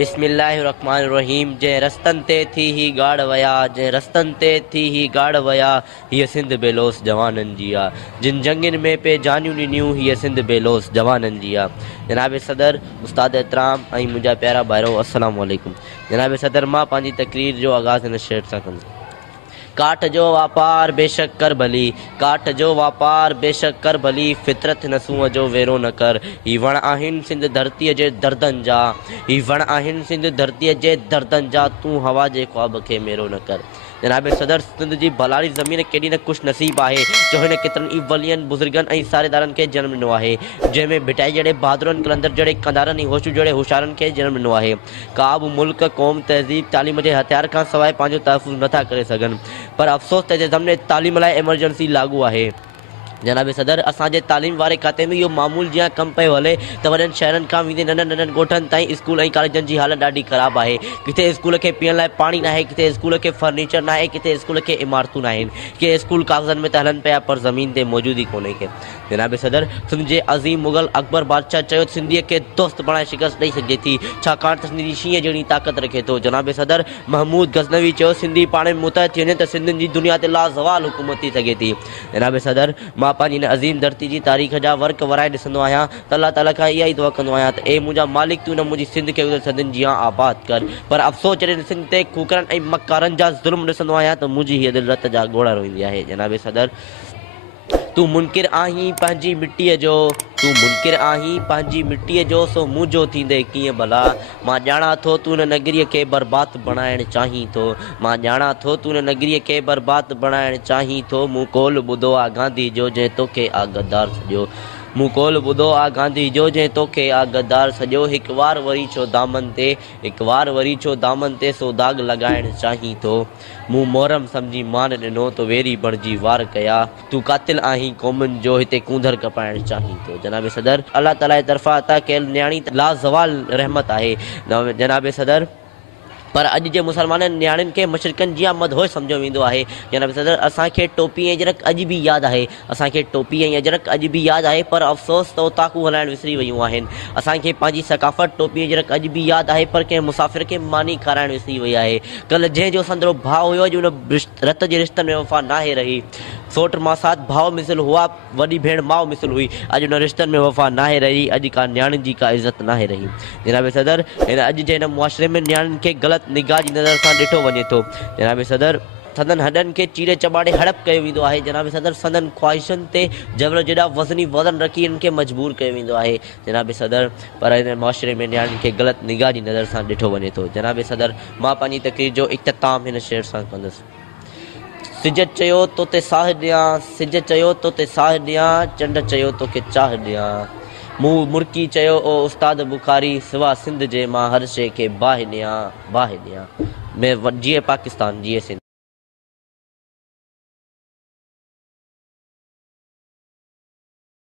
बिस्मिल्लाहिर्रहमानिर्रहीम। जै रस्तन ते थी ही गाड़ वया, जै रस्तन ते थी ही गाड़ वया, हीअ सिंध बेलोस जवाननि जी आ। जिन जंगिन में पे जानियूं ॾिनियूं, हीअ सिंध बेलोस जवाननि जी आ। जनाब सदर, उस्ताद एहतराम ऐं मुंहिंजा प्यारा भाइरो, अस्सलाम वालेकुम। जनाब सदर, मां पंहिंजी तकरीर जो आगाज़ हिन शेर सां कंदुसि। काठ जो वापार बेशक कर भली, काठ जो वापार बेशक कर भली, फितरत नसूअ जो वेरो न कर। ही वण आहिनि सिंध धरतीअ जे दर्दनि जा, ही वण आहिनि सिंध धरतीअ जे दर्दनि जा, तूं हवा जे ख्वाब खे मेरो न कर। जनाब सदर, सिंध जी भलाड़ी ज़मीन केॾी न ख़ुशि नसीब आहे जो हिन केतिरनि ई वलियनि, बुज़ुर्गनि ऐं सारेदारनि खे जनमु ॾिनो आहे, जंहिंमें भिटाई जहिड़े बहादुरनि, कलंदर जहिड़े कंदारनि ऐं होशू जहिड़े होशियारनि खे जनमु ॾिनो आहे। का बि मुल्क, क़ौम, तहज़ीब, तालीम जे हथियार खां सवाइ पंहिंजो तहफ़ुज़ नथा करे सघनि, पर अफ़सोस त ज़माने तालीम लाइ एमरजेंसी लागू आहे। जनाब सदर, असांजे तालीम वारे खाते में इहो मामूल जीअं कमु पियो हले त वॾनि शहरनि खां वेंदे नंढनि नंढनि ॻोठनि ताईं स्कूल ऐं कॉलेजनि जी हालत ॾाढी ख़राबु आहे। किथे स्कूल खे पीअण लाइ पाणी न आहे, किथे स्कूल खे फर्नीचर न आहे, किथे स्कूल खे इमारतूं न आहिनि, के स्कूल कागज़नि में त हलनि पिया पर ज़मीन ते मौजूदु ई कोन्हे के। जनाब सदर, सिंध जे अज़ीम मुग़ल अकबर बादशाह चयो सिंधीअ खे दोस्त बणाए शिकस्त ॾेई सघे थी, छाकाणि त सिंधी शींहं जहिड़ी ताक़त रखे थो। जनाब सदर, महमूद गज़नवी चयो सिंधी पाण में मुतहद थी वञे त सिंधियुनि जी दुनिया ते लाज़वाल हुकूमत थी सघे थी। जनाब सदर, मां पंहिंजी अज़ीम धरती जी तारीख़ जा वर्क वराए ॾिसंदो आहियां त अल्लाह ताला खां इहा ई दुआ कंदो आहियां त ए मुंहिंजा मालिक, तूं न मुंहिंजी सिंध खे सदियुनि जी आबाद कर। पर अफ़सोस, जॾहिं सिंध ते कुकरनि ऐं मकारनि जा ज़ुल्म ॾिसंदो आहियां त मुंहिंजी हीअ दिलि रत जा ॻोढ़ा रोईंदी आहे। जनाब सदर, तूं मुनकिर आहीं पंहिंजी मिटीअ जो, तूं मुनकिर आहीं पंहिंजी मिटीअ जो, सो मुंहिंजो थींदे कीअं भला। मां ॼाणा थो तूं न नगरीअ खे बर्बाद बणाइणु चाहीं थो, मां ॼाणा थो तूं न नगरीअ खे बर्बाद बणाइणु चाहीं थो। मूं कोल ॿुधो आहे गांधी जो, जंहिं तोखे आ गद्दार सॼो, मूं कोल ॿुधो आहे गांधी जो, जंहिं तोखे आ गद्दार सॼो। हिकु वार वरी छो दामन ते, हिकु वार वरी छो दामन ते, सो दाग़ लॻाइणु चाहीं थो। मूं मोहरम सम्झी मान ॾिनो तो वेरी बणिजी वार कया, तूं कातिल आहीं क़ौमुनि जो, हिते कूंदर कपाइणु चाहीं थो। जनाब सदर, अल्लाह ताला जे तरफ़ां अता कयल न्याणी लाज़वाल रहमत आहे। जनाब सदर, पर अॼु जे मुसलमाननि न्याणियुनि खे मशरक़नि जीअं मदहोश सम्झो वेंदो आहे। जनाब सदर, असांखे टोपी ऐं अजरक अॼु बि यादि आहे, असांखे टोपी ऐं अजरक अॼु बि यादि आहे, पर अफ़सोस त ओताकू हलाइणु विसरी वियूं आहिनि। असांखे पंहिंजी सकाफ़त टोपी ऐं अजरक अॼु बि यादि आहे, पर कंहिं मुसाफ़िर खे मानी खाराइणु विसरी वई आहे। कल्ह जंहिंजो संदरो भाउ हुयो, अॼु उन रत जे रिश्तनि में वफ़ा नाहे रही। सोट मासात भाउ मिसल हुआ, वॾी भेण माउ मिसल हुई, अॼु उन रिश्तनि में वफ़ा नाहे रही। अॼु का न्याणियुनि जी का इज़त नाहे रही। जनाब सदर, हिन अॼु जे हिन मुआशिरे में न्याणियुनि खे ग़लति निगाह जी नज़र सां ॾिठो वञे थो। जनाब सदर, संदन हॾनि खे चीरे चॿाड़े हड़प कयो वेंदो आहे। जनाब सदर, संदन ख़्वाहिशुनि ते जबर जेॾा वज़नी वज़न रखी हिन खे मजबूर कयो वेंदो आहे। जनाब सदर, पर हिन मुआशिरे में न्याणियुनि खे ग़लति निगाह जी नज़र सां ॾिठो वञे थो। जनाब सदर, मां पंहिंजी तक़रीर जो इख़्तिताम हिन शेर सां कंदुसि। सिज चयो तोते साह ॾियां, सिज चयो तोते साह ॾियां, चंड चयो तोखे चाह ॾियां। मूं मुर्की चयो ओ उस्ताद बुखारी, सिवा सिंध जे मां हर शइ खे बाहि ॾियां, बाहि ॾियां। मैं जीए पाकिस्तान, जीए सिंध।